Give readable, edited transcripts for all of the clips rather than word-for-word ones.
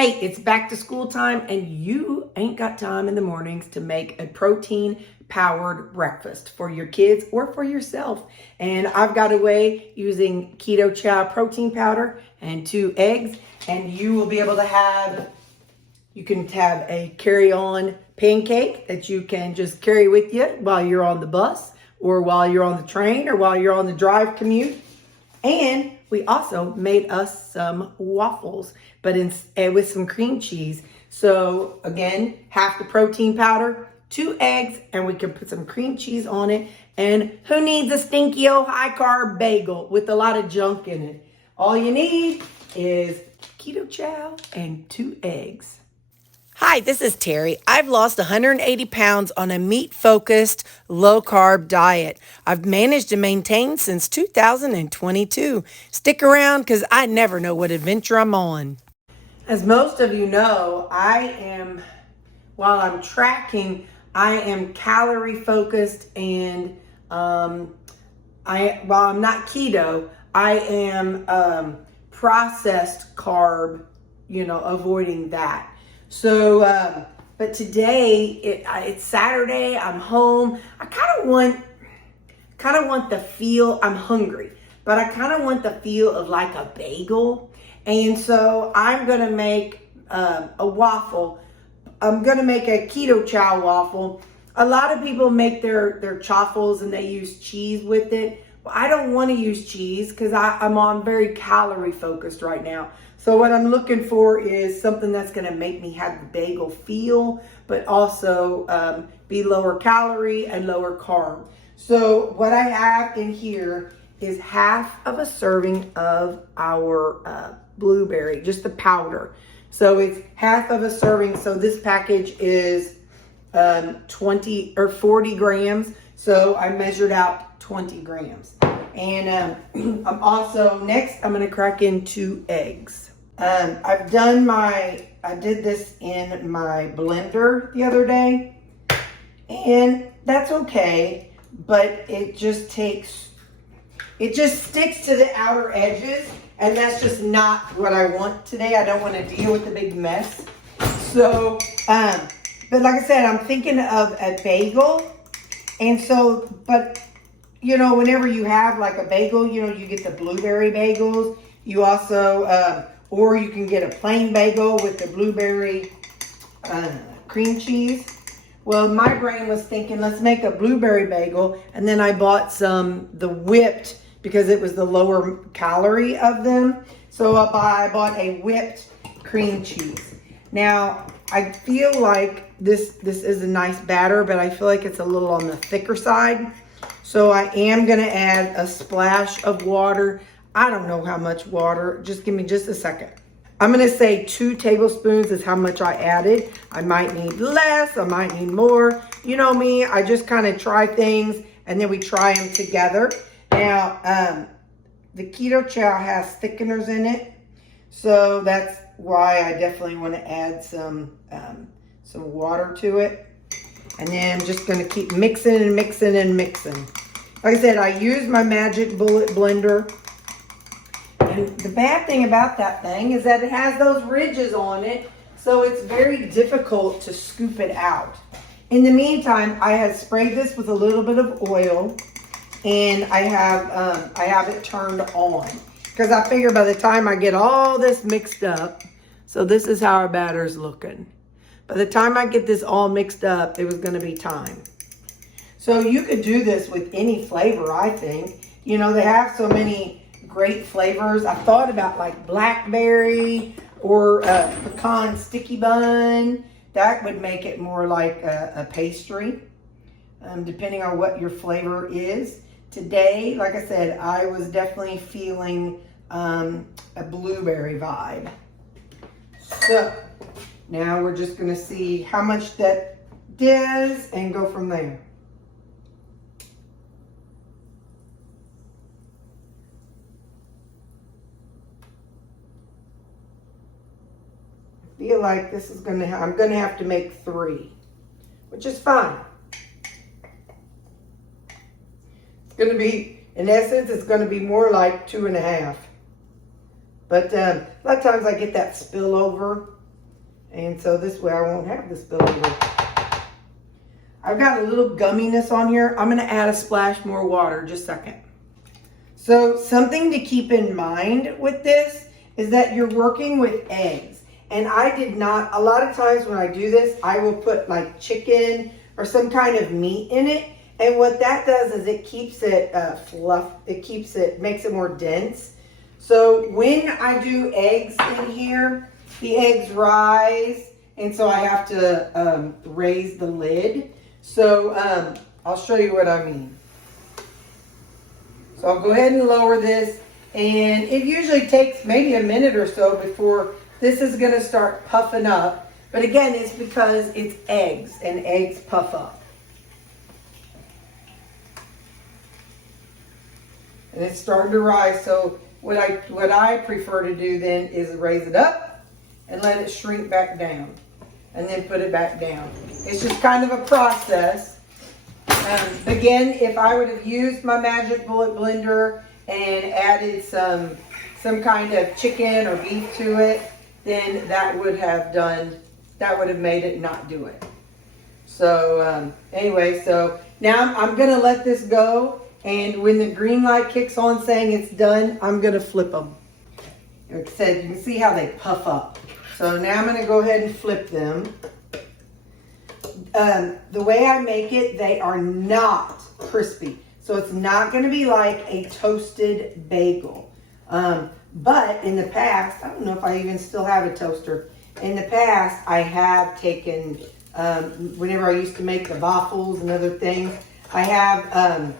Hey, it's back to school time and you ain't got time in the mornings to make a protein powered breakfast for your kids or for yourself. And I've got a way using Ketochow protein powder and 2 eggs, and you will be able to have, you can have a carry-on pancake that you can just carry with you while you're on the bus or while you're on the train or while you're on the drive commute. And we also made us some waffles, but with some cream cheese. So again, half the protein powder, 2 eggs, and we can put some cream cheese on it. And who needs a stinky old high carb bagel with a lot of junk in it? All you need is Ketochow and 2 eggs. Hi, this is Terri. I've lost 180 pounds on a meat-focused, low-carb diet. I've managed to maintain since 2022. Stick around because I never know what adventure I'm on. As most of you know, while I'm tracking, I am calorie-focused, and while I'm not keto, I am processed carb, avoiding that. So, but today it's Saturday. I'm home. I kind of want the feel. I'm hungry, but I kind of want the feel of like a bagel. And so I'm gonna make a waffle. I'm gonna make a Ketochow waffle. A lot of people make their chaffles and they use cheese with it. Well, I don't want to use cheese because I'm on very calorie focused right now. So what I'm looking for is something that's going to make me have the bagel feel, but also be lower calorie and lower carb. So what I have in here is half of a serving of our blueberry, just the powder. So it's half of a serving. So this package is 20 or 40 grams. So I measured out 20 grams. And I'm going to crack in 2 eggs. I did this in my blender the other day, and that's okay, but it just sticks to the outer edges, and that's just not what I want today. I don't want to deal with the big mess. So, but like I said, I'm thinking of a bagel, and so, but whenever you have like a bagel, you get the blueberry bagels. You also, or you can get a plain bagel with the blueberry cream cheese. Well, my brain was thinking, let's make a blueberry bagel. And then I bought the whipped, because it was the lower calorie of them. So I bought a whipped cream cheese. Now, I feel like this is a nice batter, but I feel like it's a little on the thicker side. So I am gonna add a splash of water. I don't know how much water, just give me just a second. I'm gonna say 2 tablespoons is how much I added. I might need less, I might need more. You know me, I just kind of try things and then we try them together. Now, the Ketochow has thickeners in it. So that's why I definitely wanna add some water to it. And then I'm just gonna keep mixing and mixing and mixing. Like I said, I use my Magic Bullet blender. And the bad thing about that thing is that it has those ridges on it, so it's very difficult to scoop it out. In the meantime, I have sprayed this with a little bit of oil, and I have it turned on, because I figure by the time I get all this mixed up, so this is how our batter's looking. By the time I get this all mixed up, it was going to be time. So you could do this with any flavor, I think. They have so many great flavors. I thought about like blackberry or pecan sticky bun. That would make it more like a pastry, depending on what your flavor is. Today, like I said, I was definitely feeling a blueberry vibe. So now we're just gonna see how much that does and go from there. Feel like this is I'm gonna have to make 3, which is fine. It's gonna be, in essence, it's gonna be more like 2.5. But a lot of times I get that spillover And so this way I won't have this spillover. I've got a little gumminess on here. I'm gonna add a splash more water, just a second. So something to keep in mind with this is that you're working with eggs. And I did not, a lot of times when I do this, I will put like chicken or some kind of meat in it. And what that does is it keeps it fluff, makes it more dense. So when I do eggs in here, the eggs rise, and so I have to raise the lid. So I'll show you what I mean. So I'll go ahead and lower this, and it usually takes maybe a minute or so before this is gonna start puffing up. But again, it's because it's eggs, and eggs puff up. And it's starting to rise, so what I prefer to do then is raise it up and let it shrink back down, and then put it back down. It's just kind of a process. Again, if I would have used my Magic Bullet blender and added some kind of chicken or beef to it, then that would have made it not do it. So anyway, so now I'm gonna let this go. And when the green light kicks on saying it's done, I'm going to flip them. Like I said, you can see how they puff up. So now I'm going to go ahead and flip them. The way I make it, they are not crispy. So it's not going to be like a toasted bagel. But in the past, I don't know if I even still have a toaster. In the past, I have taken, whenever I used to make the waffles and other things, I have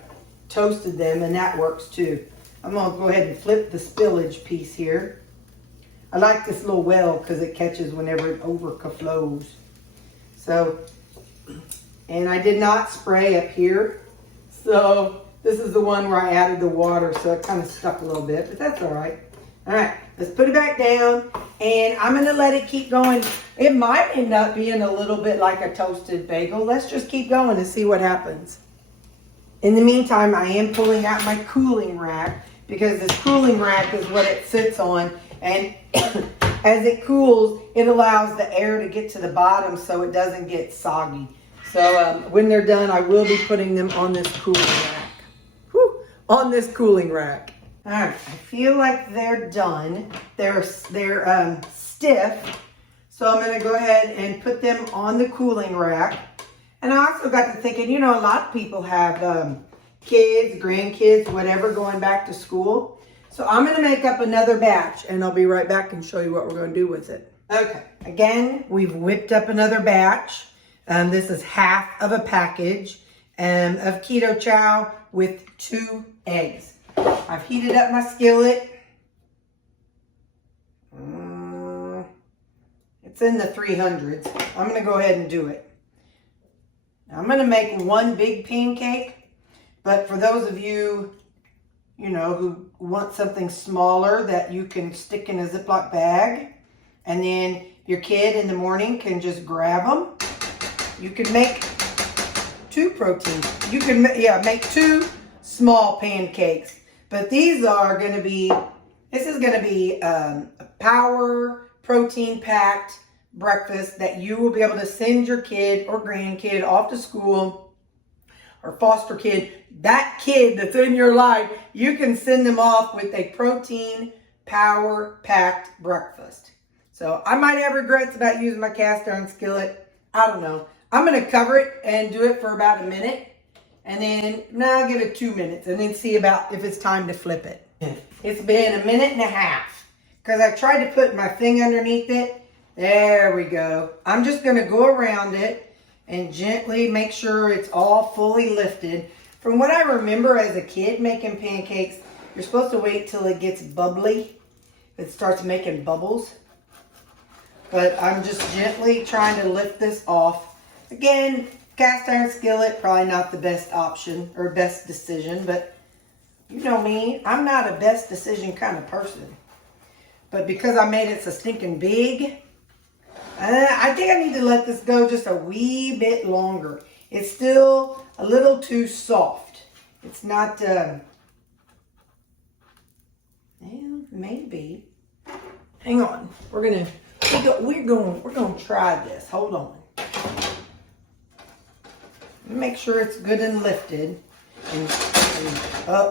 toasted them, and that works too. I'm gonna go ahead and flip the spillage piece here. I like this little well because it catches whenever it overflows. So, and I did not spray up here. So this is the one where I added the water, so it kind of stuck a little bit, but that's all right. All right, let's put it back down, and I'm gonna let it keep going. It might end up being a little bit like a toasted bagel. Let's just keep going and see what happens. In the meantime, I am pulling out my cooling rack because this cooling rack is what it sits on. And as it cools, it allows the air to get to the bottom so it doesn't get soggy. So when they're done, I will be putting them on this cooling rack. Whew, on this cooling rack. All right, I feel like they're done. They're stiff. So I'm going to go ahead and put them on the cooling rack. And I also got to thinking, you know, a lot of people have kids, grandkids, whatever, going back to school. So I'm going to make up another batch, and I'll be right back and show you what we're going to do with it. Okay, again, we've whipped up another batch. This is half of a package of Ketochow with 2 eggs. I've heated up my skillet. It's in the 300s. I'm going to go ahead and do it. I'm going to make 1 big pancake, but for those of you, you know, who want something smaller that you can stick in a Ziploc bag, and then your kid in the morning can just grab them, you can make 2 proteins. You can, make 2 small pancakes, but these are going to be, this is going to be a power protein-packed breakfast that you will be able to send your kid or grandkid off to school, or foster kid, that kid that's in your life, you can send them off with a protein power packed breakfast. So I might have regrets about using my cast iron skillet. I don't know. I'm going to cover it and do it for about a minute, and then I'll give it 2 minutes and then see about if it's time to flip it. It's been 1.5 minutes because I tried to put my thing underneath it. There we go. I'm just going to go around it and gently make sure it's all fully lifted. From what I remember as a kid making pancakes, you're supposed to wait till it gets bubbly. It starts making bubbles. But I'm just gently trying to lift this off. Again, cast iron skillet, probably not the best option or best decision, but you know me, I'm not a best decision kind of person. But because I made it so stinking big, I think I need to let this go just a wee bit longer. It's still a little too soft. It's not, well, maybe. Hang on. We're going to we're going to try this. Hold on. Make sure it's good and lifted.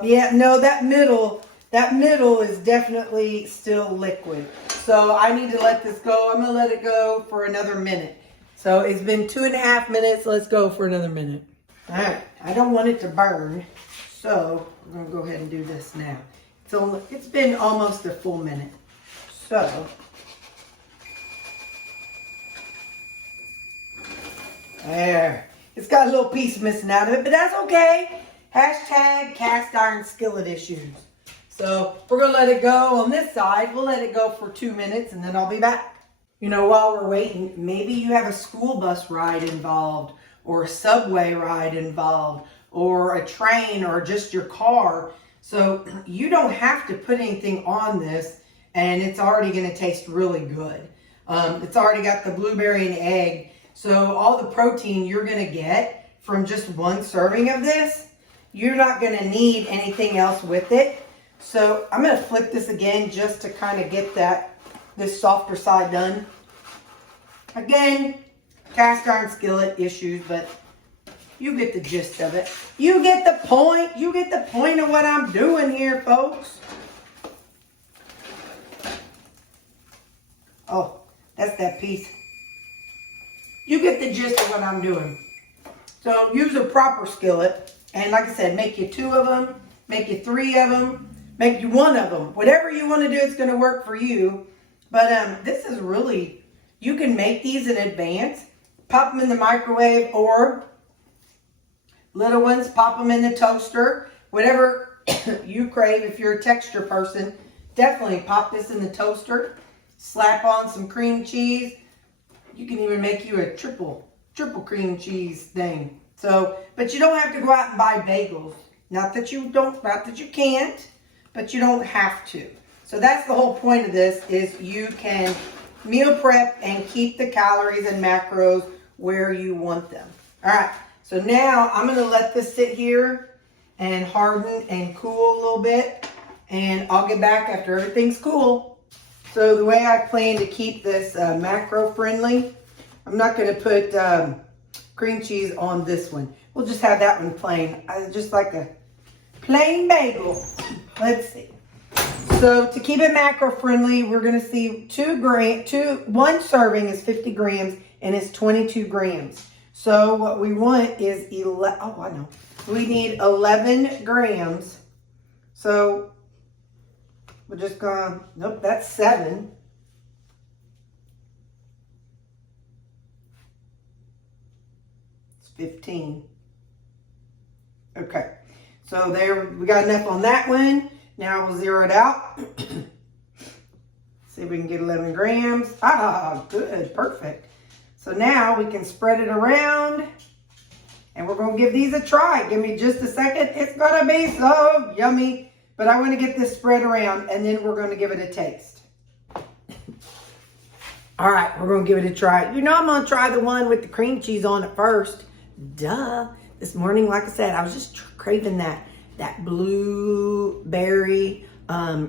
Yeah, no, that middle is definitely still liquid. So I need to let this go. I'm going to let it go for another minute. So it's been 2.5 minutes. Let's go for another minute. All right. I don't want it to burn. So we're going to go ahead and do this now. It's been almost a full minute. So there. It's got a little piece missing out of it, but that's okay. Hashtag cast iron skillet issues. So we're going to let it go on this side. We'll let it go for 2 minutes and then I'll be back. You know, while we're waiting, maybe you have a school bus ride involved or a subway ride involved or a train or just your car. So you don't have to put anything on this and it's already going to taste really good. It's already got the blueberry and egg. So all the protein you're going to get from just one serving of this, you're not going to need anything else with it. So I'm going to flip this again just to kind of get this softer side done. Again, cast iron skillet issues, but you get the gist of it. You get the point. You get the point of what I'm doing here, folks. Oh, that's that piece. You get the gist of what I'm doing. So use a proper skillet. And like I said, make you 2 of them, make you 3 of them, make you 1 of them. Whatever you want to do, it's going to work for you. But this is really, you can make these in advance. Pop them in the microwave or little ones, pop them in the toaster. Whatever you crave. If you're a texture person, definitely pop this in the toaster. Slap on some cream cheese. You can even make you a triple cream cheese thing. So, but you don't have to go out and buy bagels. Not that you can't, but you don't have to. So that's the whole point of this, is you can meal prep and keep the calories and macros where you want them. All right, so now I'm gonna let this sit here and harden and cool a little bit, and I'll get back after everything's cool. So the way I plan to keep this macro friendly, I'm not gonna put cream cheese on this one. We'll just have that one plain, just like a plain bagel. Let's see. So to keep it macro friendly, we're gonna see 1 serving is 50 grams and it's 22 grams. So what we want is we need 11 grams. So we're just gonna, nope, that's 7. It's 15. Okay, so there, we got enough on that one. Now we'll zero it out. See if we can get 11 grams. Ah, good, perfect. So now we can spread it around and we're gonna give these a try. Give me just a second. It's gonna be so yummy, but I wanna get this spread around and then we're gonna give it a taste. All right, we're gonna give it a try. You know I'm gonna try the one with the cream cheese on it first. Duh. This morning, like I said, I was just craving that blueberry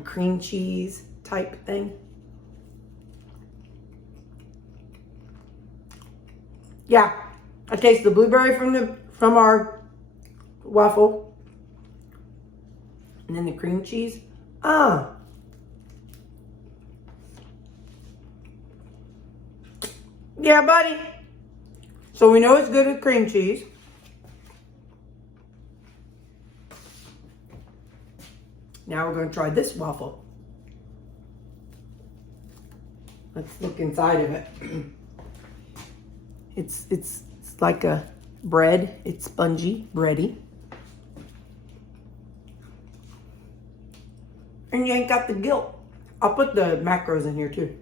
cream cheese type thing. Yeah, I taste the blueberry from our waffle, and then the cream cheese. Yeah, buddy. So we know it's good with cream cheese. Now we're going to try this waffle. Let's look inside of it. It's like a bread. It's spongy, bready. And you ain't got the guilt. I'll put the macros in here too.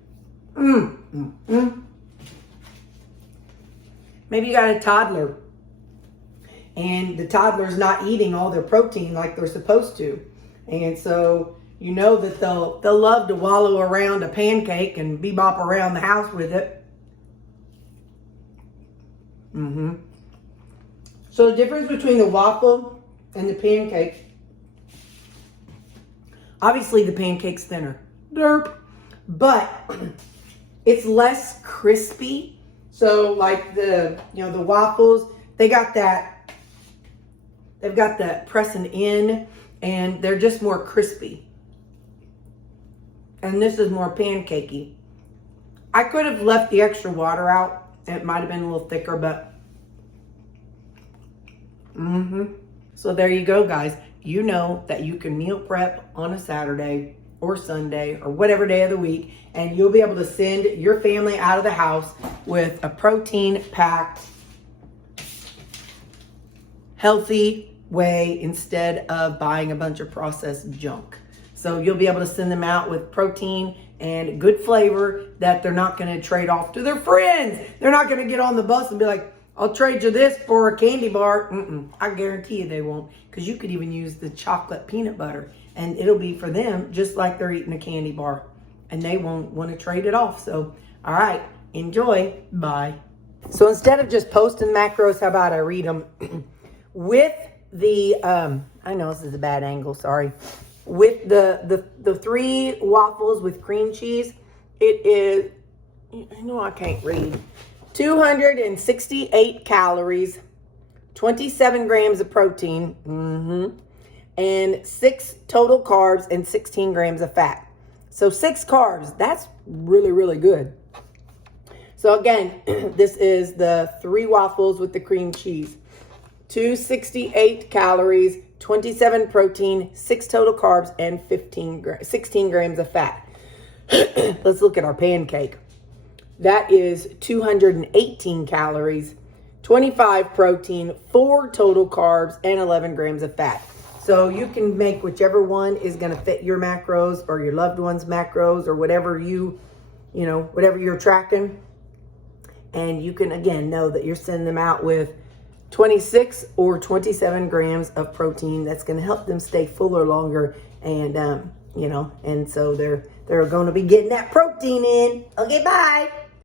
Maybe you got a toddler and the toddler's not eating all their protein like they're supposed to. And so you know that they'll love to wallow around a pancake and bebop around the house with it. So the difference between the waffle and the pancake, obviously the pancake's thinner, derp, but It's less crispy. So like the waffles, they've got that pressing in, and they're just more crispy. And this is more pancakey. I could have left the extra water out. It might have been a little thicker, but So there you go, guys. You know that you can meal prep on a Saturday or Sunday or whatever day of the week, and you'll be able to send your family out of the house with a protein-packed, healthy way instead of buying a bunch of processed junk. So you'll be able to send them out with protein and good flavor that they're not going to trade off to their friends. They're not going to get on the bus and be like, I'll trade you this for a candy bar. I guarantee you they won't, because you could even use the chocolate peanut butter and it'll be for them just like they're eating a candy bar, and they won't want to trade it off. So, all right, enjoy. Bye. So instead of just posting macros, how about I read them? With the, I know this is a bad angle, sorry. With the 3 waffles with cream cheese, it is, I know I can't read, 268 calories, 27 grams of protein, and 6 total carbs and 16 grams of fat. So 6 carbs, that's really, really good. So again, this is the 3 waffles with the cream cheese. 268 calories, 27 protein, 6 total carbs, and 16 grams of fat. Let's look at our pancake. That is 218 calories, 25 protein, 4 total carbs, and 11 grams of fat. So you can make whichever one is going to fit your macros or your loved one's macros or whatever whatever you're tracking. And you can, again, know that you're sending them out with 26 or 27 grams of protein. That's going to help them stay fuller longer, and and so they're going to be getting that protein in. Okay, bye.